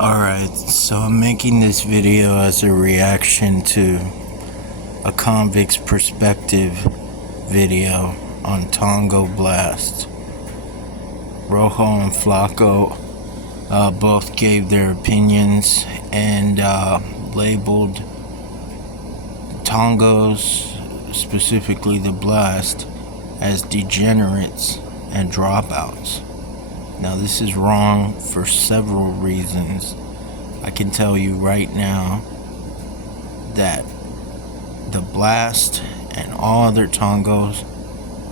Alright, so I'm making this video as a reaction to A Convicts Perspective video on Tango Blast. Rojo and Flaco both gave their opinions and labeled Tangos, specifically the Blast, as degenerates and dropouts. Now, this is wrong for several reasons. I can tell you right now that the Blast and all other Tangos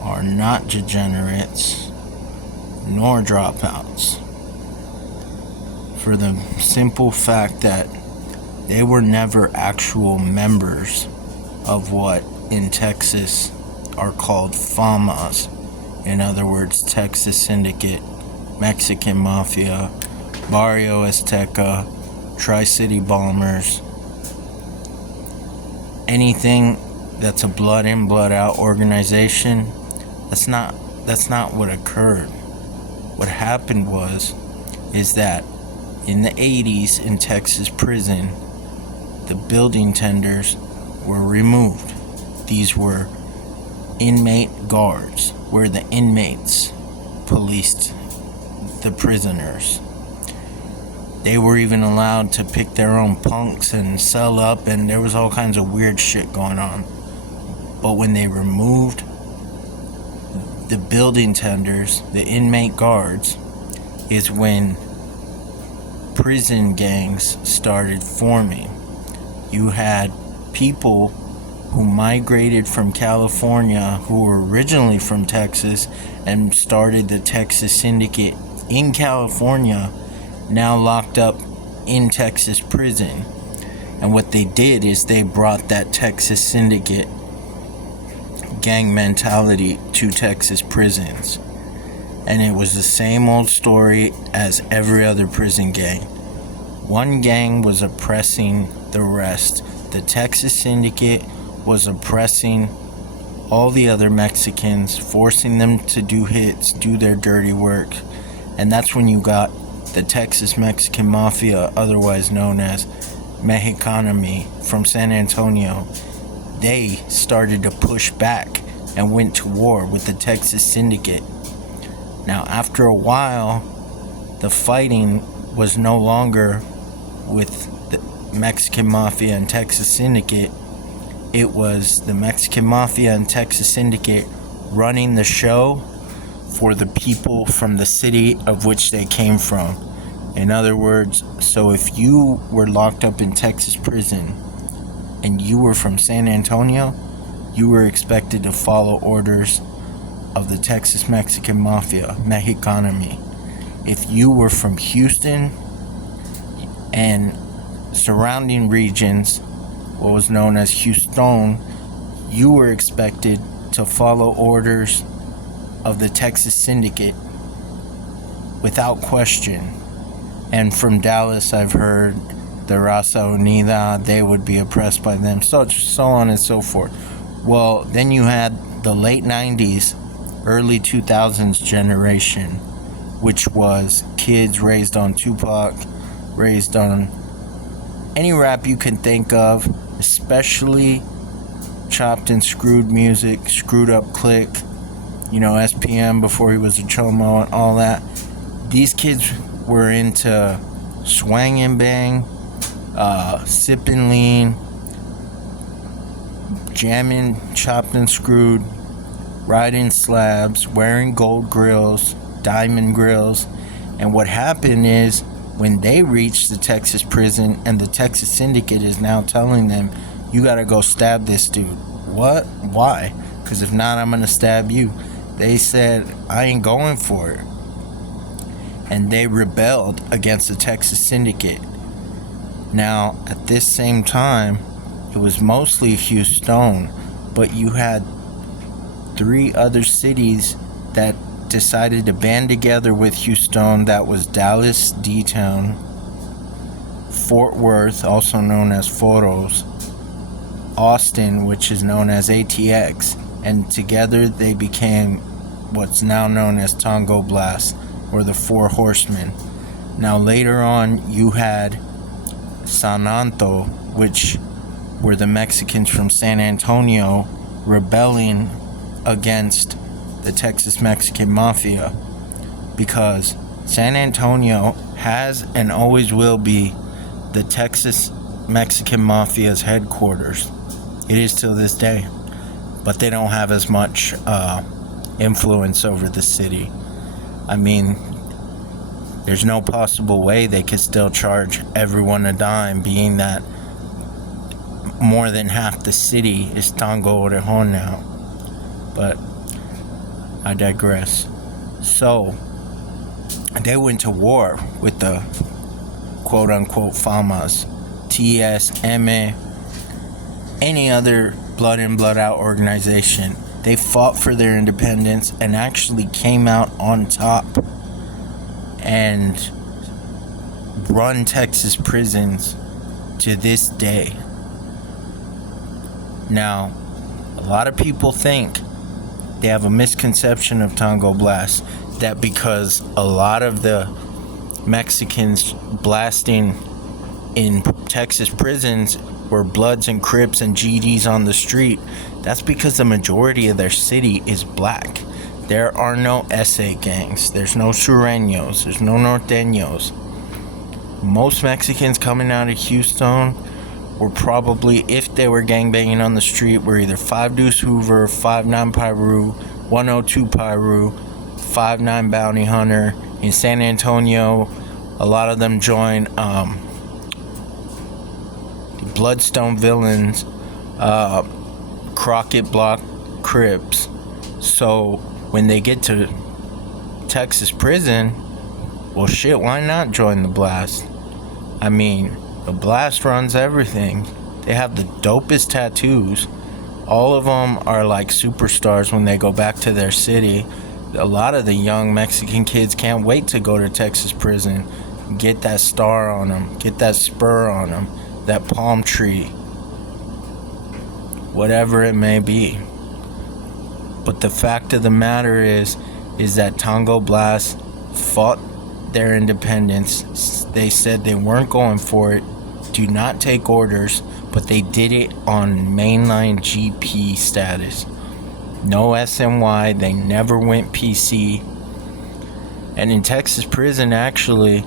are not degenerates nor dropouts, for the simple fact that they were never actual members of what in Texas are called FAMAs. In other words, Texas Syndicate, Mexican Mafia, Barrio Azteca, Tri-City Bombers. Anything that's a blood in, blood out organization, that's not what occurred. What happened is that in the 80s in Texas prison, the building tenders were removed. These were inmate guards, where the inmates policed the prisoners. They were even allowed to pick their own punks and sell up, and there was all kinds of weird shit going on. But when they removed the building tenders, the inmate guards, is when prison gangs started forming. You had people who migrated from California, who were originally from Texas, and started the Texas Syndicate in California, now locked up in Texas prison. And what they did is they brought that Texas Syndicate gang mentality to Texas prisons. And it was the same old story as every other prison gang. One gang was oppressing the rest. The Texas Syndicate was oppressing all the other Mexicans, forcing them to do hits, do their dirty work. And that's when you got the Texas Mexican Mafia, otherwise known as Mexicanami, from San Antonio. They started to push back and went to war with the Texas Syndicate. Now, after a while, the fighting was no longer with the Mexican Mafia and Texas Syndicate. It was the Mexican Mafia and Texas Syndicate running the show for the people from the city of which they came from. In other words, so if you were locked up in Texas prison and you were from San Antonio, you were expected to follow orders of the Texas Mexican Mafia, Mexicanami. If you were from Houston and surrounding regions, what was known as Houston, you were expected to follow orders of the Texas Syndicate without question. And from Dallas, I've heard the Raza Unida, they would be oppressed by them, so on and so forth. Well, then you had the late 90s, early 2000s generation, which was kids raised on Tupac, raised on any rap you can think of, especially chopped and screwed music, Screwed Up Click, SPM before he was a chomo and all that. These kids were into swang and bang, sipping lean, jamming chopped and screwed, riding slabs, wearing gold grills, diamond grills. And what happened is, when they reached the Texas prison and the Texas Syndicate is now telling them, you gotta go stab this dude. What? Why? Because if not, I'm gonna stab you. They said, I ain't going for it. And they rebelled against the Texas Syndicate. Now, at this same time, it was mostly Houston, but you had 3 other cities that decided to band together with Houston. That was Dallas, D-Town, Fort Worth, also known as Foros, Austin, which is known as ATX, and together they became what's now known as Tango Blast, or the Four Horsemen. Now later on, you had Sananto, which were the Mexicans from San Antonio rebelling against the Texas Mexican Mafia, because San Antonio has and always will be the Texas Mexican Mafia's headquarters. It is till this day, but they don't have as much influence over the city. I mean, there's no possible way they could still charge everyone a dime, being that more than half the city is Tango Orejon now. But I digress. So they went to war with the quote-unquote FAMAs, TS, MA, any other blood in, blood out organization. They fought for their independence and actually came out on top and run Texas prisons to this day. Now, a lot of people think, they have a misconception of Tango Blast, that because a lot of the Mexicans blasting in Texas prisons were Bloods and Crips and GDs on the street, that's because the majority of their city is black. There are no SA gangs, there's no Sureños, there's no Norteños. Most Mexicans coming out of Houston were probably, if they were gangbanging on the street, were either 5 Deuce Hoover, 5'9" Pyru, 102 Pyru, 5'9" Bounty Hunter. In San Antonio, a lot of them joined Bloodstone Villains, Crockett Block Crips. So when they get to Texas prison, well shit, why not join the Blast? I mean, the Blast runs everything. They have the dopest tattoos. All of them are like superstars when they go back to their city. A lot of the young Mexican kids can't wait to go to Texas prison, get that star on them, get that spur on them, that palm tree, whatever it may be. But the fact of the matter is that Tango Blast fought their independence. They said they weren't going for it, do not take orders, but they did it on mainline GP status. No SNY, they never went PC. And in Texas prison, actually,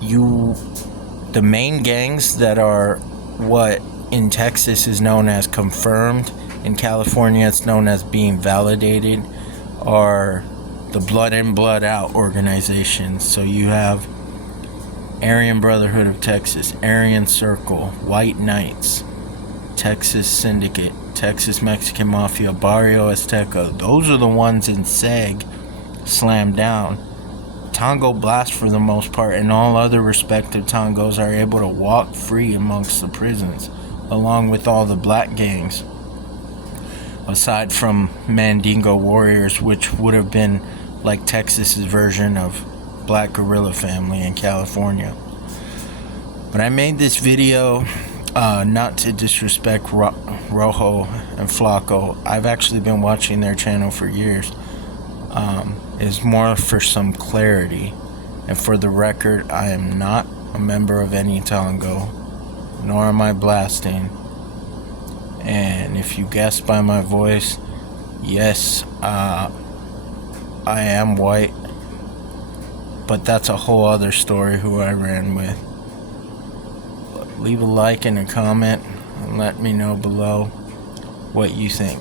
the main gangs that are what in Texas is known as confirmed, in California it's known as being validated, are the blood in, blood out organizations. So you have Aryan Brotherhood of Texas, Aryan Circle, White Knights, Texas Syndicate, Texas Mexican Mafia, Barrio Azteca. Those are the ones in SEG slammed down. Tango Blast, for the most part, and all other respective tangos are able to walk free amongst the prisons, along with all the black gangs, aside from Mandingo Warriors, which would have been like Texas's version of Black Guerrilla Family in California. But I made this video not to disrespect Rojo and Flaco. I've actually been watching their channel for years. It's more for some clarity. And for the record, I am not a member of any tango, nor am I blasting. And if you guessed by my voice, yes, I am white. But that's a whole other story who I ran with. Leave a like and a comment and let me know below what you think.